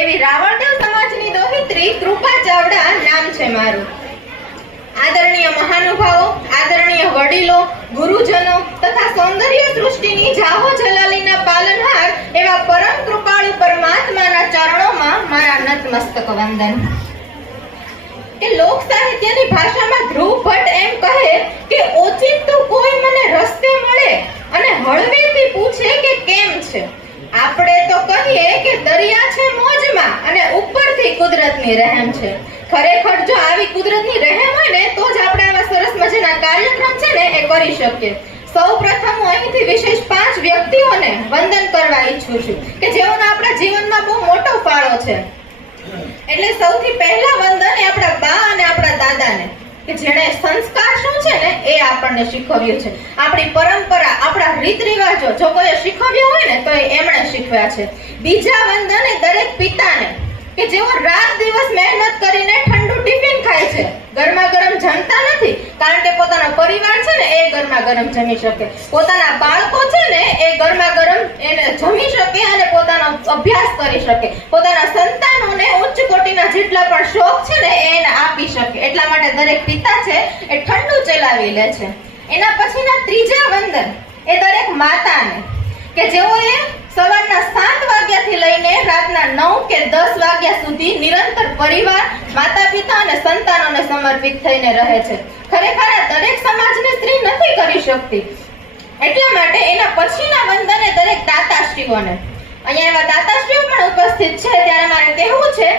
એવી રાવણદેવ સમાજની દોહિત્રી કૃપા ચાવડા નામ છે મારું। આદરણીય મહાનુભાવો, આદરણીય વડીલો, ગુરુજનો તથા સૌંદર્ય સૃષ્ટિની જાહો જલાલીના પાલનહાર એવા પરમ કૃપાળુ પરમાત્માના ચરણોમાં મારા નતમસ્તક વંદન। કે લોક સાહિત્યની ભાષામાં ધ્રુવ ભટ્ટ એમ કહે કે ઓચિંતું કોઈ મને રસ્તે મળે અને હળવેથી પૂછે કે કેમ છે। આપણે તો કહીએ કે દરિયા છે મોજમાં અને ઉપરથી કુદરતની રહેમ છે। ખરેખર જો આવી કુદરતની રહેમ હોય ને તો જ આપણે આવા સરસ મજાના કાર્યક્રમ છે ને એ કરી શકીએ। સૌપ્રથમ હું અહીંથી વિશેષ 5 વ્યક્તિઓને વંદન કરવા ઈચ્છું છું કે જેઓનો આપણા જીવનમાં બહુ મોટો ફાળો છે। એટલે સૌથી પહેલા વંદન એ આપણા બા અને આપણા દાદાને કે જેણે સંસ્કાર શું છે ને એ આપણને શીખવ્યું છે। આપણી પરંપરા, આપણા રીત રિવાજો જો કોઈ શીખવ્યા હોય ને તો એમણે શીખવ્યા છે। બીજા વંદન એ દરેક પિતાને કે જેઓ રાત દિવસ મહેનત કરીને ઠંડુ ટિફિન ખાય છે, ગરમા ગરમ જમતા નથી કારણ કે પોતાનો પરિવાર છે ને એ ગરમા ગરમ જમી શકે, પોતાના બાળકો છે ને એ ગરમા ગરમ એને જમી શકે અને પોતાનો અભ્યાસ કરી શકે, પોતાના સંતાનોને ઉચ્ચ કોટીના જેટલા પણ શોખ છે ને એને આપી શકે। એટલા માટે દરેક પિતા છે એ ઠંડુ ચલાવી લે છે। એના પછીના ત્રીજા વંદન એ દરેક માતાને કે જેઓએ સવારના 7 વાગ્યાથી લઈને રાતના 9 કે 10 વાગ્યા સુધી નિરંતર પરિવાર, માતા પિતા અને સંતાનોને સમર્પિત થઈને રહે છે। ખરેખર આ દરેક સમાજની સ્ત્રી નથી કરી શકતી। એટલા માટે એના પછીના વંદન એ દરેક દાતાશ્રીઓને, અહીંયા એવા દાતાશ્રીઓ પણ ઉપસ્થિત છે ત્યારે મારે કહેવું છે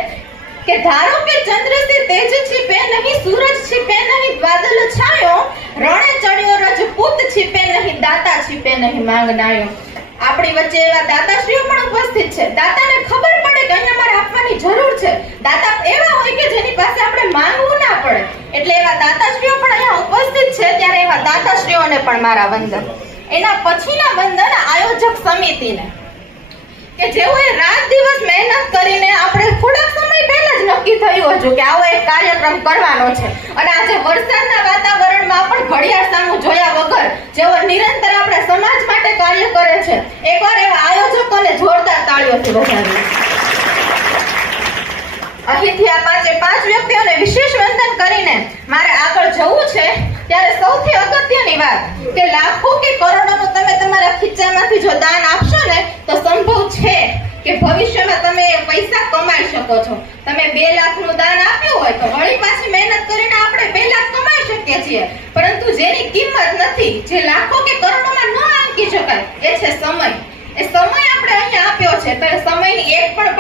કે ધારો કે ચંદ્ર સે તેજ छिपे नहीं, सूरज छिपे नहीं बादल छायो, रणे चढ़्यो रजपूत छिपे नहीं, दाता छिपे नहीं માંગનાયો। આપણી વચ્ચે એવા દાતાશ્રીઓ પણ ઉપસ્થિત છે। દાતાને ખબર પડે કે અહીંયા મારે આપવાની જરૂર છે। દાતા એવા હોય કે જેની પાસે આપણે માંગવું ના પડે, એટલે એવા દાતાશ્રીઓ પણ અહીંયા ઉપસ્થિત છે ત્યારે એવા દાતાશ્રીઓને પણ મારા વંદન। એના પછીના વંદન આયોજક સમિતિને કે જેઓએ રાત દિવસ મહેનત કરીને આપણે થોડાક સમય પહેલા જ નક્કી થયું હતું કે આવો એક કાર્યક્રમ કરવાનો છે અને આજે વરસાદના વાતાવરણમાં પણ ઘડિયાળ સામું જોયા વગર જેઓ નિરંતર આપણા સમાજ માટે કાર્ય કરે છે, એકવાર એવા આયોજકોને જોરદાર તાળીઓથી વધાવીએ। અહીંથી આ 5 વ્યક્તિઓને વિશેષ વંદન કરીને મારે આગળ જવું છે ત્યારે સૌથી અગત્યની વાત કે લાખો કે કરોડોનું તમે તમારા ખીચામાંથી જો દાન આપશો ને તો સંભવ છે કે ભવિષ્યમાં તમે પૈસા કમાઈ શકો છો। તમે 2 લાખનું દાન આપ્યું હોય તો વળી પાછી મહેનત કરીને આપણે 2 લાખ કમાઈ શકીએ છીએ, પરંતુ જેની કિંમત નથી, જે લાખો કે કરોડોમાં ન આંકી શકાય, એ છે સમય। એ સમય આપણે અહીંયા આપ્યો છે તો સમયની એક પણ